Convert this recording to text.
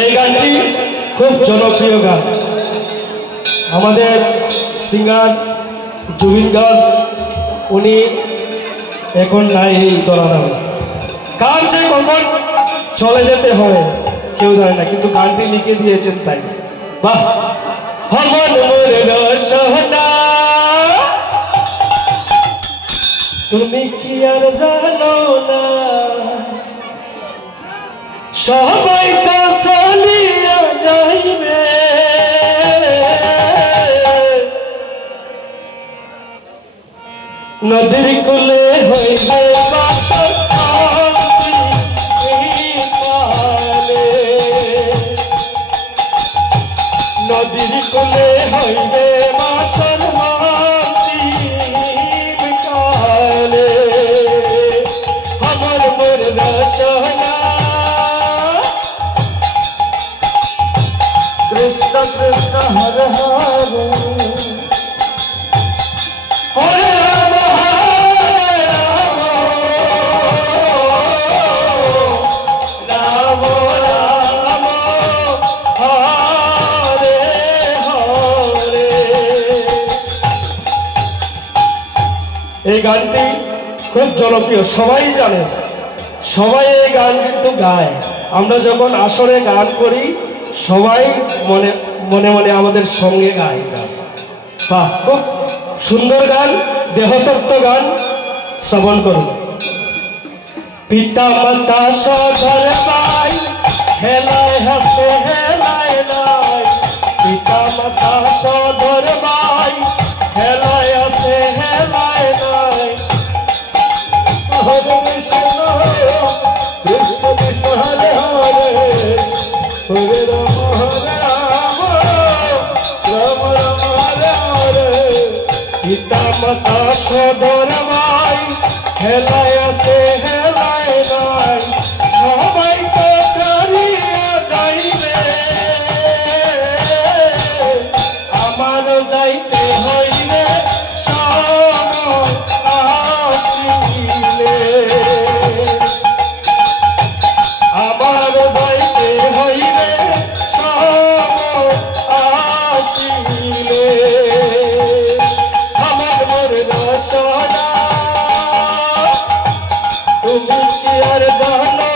এই গানটি খুব জনপ্রিয় গান। আমাদের সিঙ্গার জুবিন গান উনি এখন নাই এই দরাদামে গান যে কখন চলে যেতে হবে, কেউ জানে না, কিন্তু গানটি লিখে দিয়েছেন তাই। বাহ! তুমি কি আর জানো না? সবাই নদীর কুলে শান্তি নদীর কুলে হইবে বাসর বিকালে। আমার মোর রসনা কৃষ্ণ হরে। এই গানটি খুব জনপ্রিয়, সবাই জানে। সবাই এই গান কিন্তু গায়। আমরা যখন আসরে গান করি, সবাই মনে মনে মনে আমাদের সঙ্গে গায়। গান বাহ, খুব সুন্দর গান, দেহতত্ত্ব গান। শ্রবণ করুন। পিতা মাতা সধর পিতা মাতা সদর ভাই হেলায় আসে হেলায় নাই। সবাই তো যাইবে। আমার যাইতে তুমি কি আর জানো